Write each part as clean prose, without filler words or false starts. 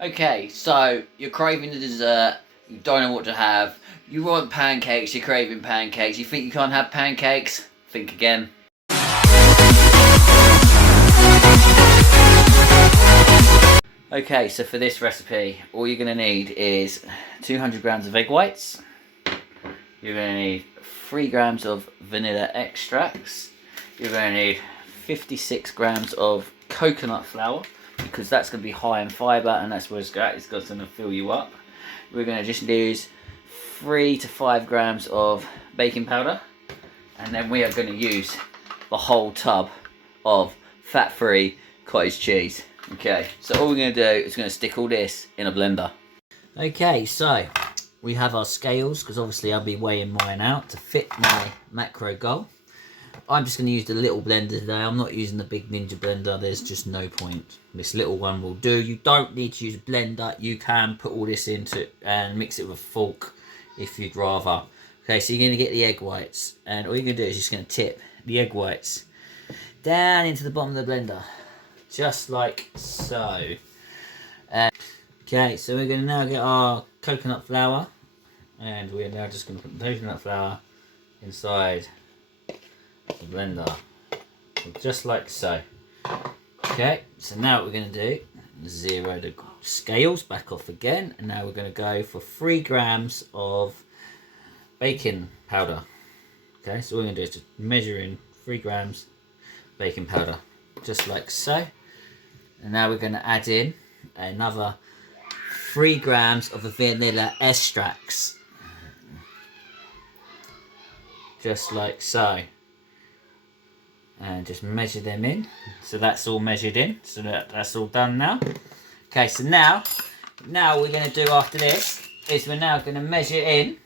Okay, so you're craving the dessert, you don't know what to have, you want pancakes, you're craving pancakes, you think you can't have pancakes? Think again. Okay, so for this recipe, all you're going to need is 200 grams of egg whites, you're going to need 3 grams of vanilla extracts, you're going to need 56 grams of coconut flour, because that's going to be high in fibre and that's where it's going to fill you up. We're going to just use 3 to 5 grams of baking powder, and then we are going to use the whole tub of fat-free cottage cheese. Okay, so all we're going to do is going to stick all this in a blender. Okay, so we have our scales, because obviously I'll be weighing mine out to fit my macro goal. I'm just going to use the little blender today. I'm not using the big Ninja blender. There's just no point. This little one will do. You don't need to use a blender. You can put all this into and mix it with a fork if you'd rather. Okay, so you're going to get the egg whites. And all you're going to do is just going to tip the egg whites down into the bottom of the blender. Just like so. Okay, so we're going to now get our coconut flour. And we're now just going to put the coconut flour inside the blender, just like so. Okay, so now what we're going to do, zero the scales back off again, and now we're going to go for 3 grams of baking powder. Okay, so what we're going to do is just measure in 3 grams baking powder, just like so. And now we're going to add in another 3 grams of the vanilla extracts, just like so. And just measure them in, so that's all measured in, so that's all done now. Okay, so now we're going to do after this is we're now going to measure in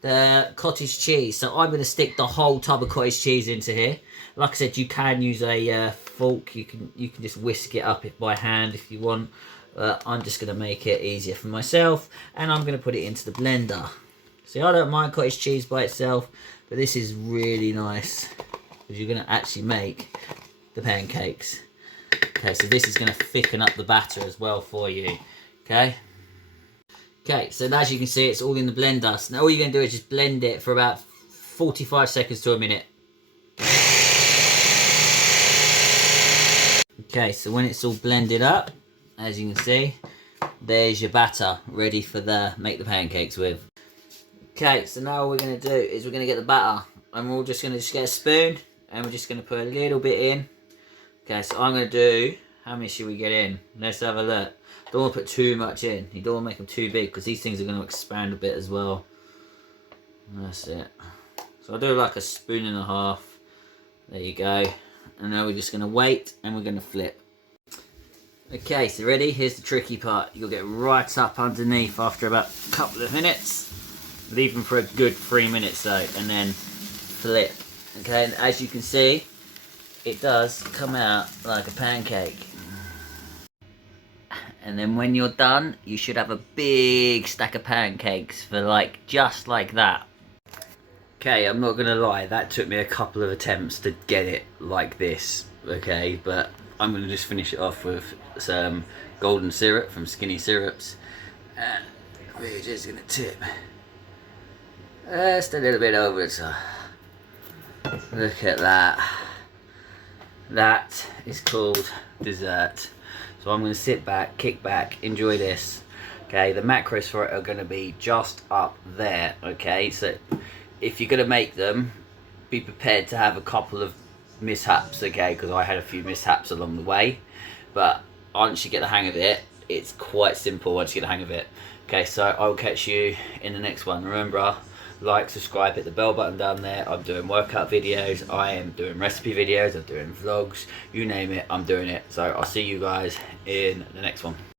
the cottage cheese. So I'm going to stick the whole tub of cottage cheese into here. Like I said, you can use a fork, you can just whisk it up by hand if you want. I'm just going to make it easier for myself, and I'm going to put it into the blender. See, I don't mind cottage cheese by itself, but this is really nice, you're going to actually make the pancakes. Okay, so this is going to thicken up the batter as well for you. Okay, so as you can see, it's all in the blender. So now all you're going to do is just blend it for about 45 seconds to a minute. Okay, so when it's all blended up, as you can see, there's your batter ready for make the pancakes with. Okay, so now what we're going to do is we're going to get the batter, and we're all just going to get a spoon, and we're just going to put a little bit in. Okay, so I'm going to do, how many should we get in? Let's have a look. Don't want to put too much in. You don't want to make them too big, because these things are going to expand a bit as well. That's it. So I'll do like a spoon and a half. There you go. And now we're just going to wait, and we're going to flip. Okay, so ready? Here's the tricky part. You'll get right up underneath after about a couple of minutes. Leave them for a good 3 minutes though, and then flip. Okay, and as you can see, it does come out like a pancake. And then when you're done, you should have a big stack of pancakes for just like that. Okay, I'm not gonna lie, that took me a couple of attempts to get it like this, okay, but I'm gonna just finish it off with some golden syrup from Skinny Syrups, and we're just gonna tip just a little bit over the top. Look at that. That is called dessert. So I'm going to sit back, kick back, enjoy this. Okay, the macros for it are going to be just up there. Okay, so if you're going to make them, be prepared to have a couple of mishaps. Okay, because I had a few mishaps along the way. But once you get the hang of it, it's quite simple once you get the hang of it. Okay, so I'll catch you in the next one. Remember, like, subscribe, hit the bell button down there. I'm doing workout videos, I am doing recipe videos, I'm doing vlogs, you name it, I'm doing it. So I'll see you guys in the next one.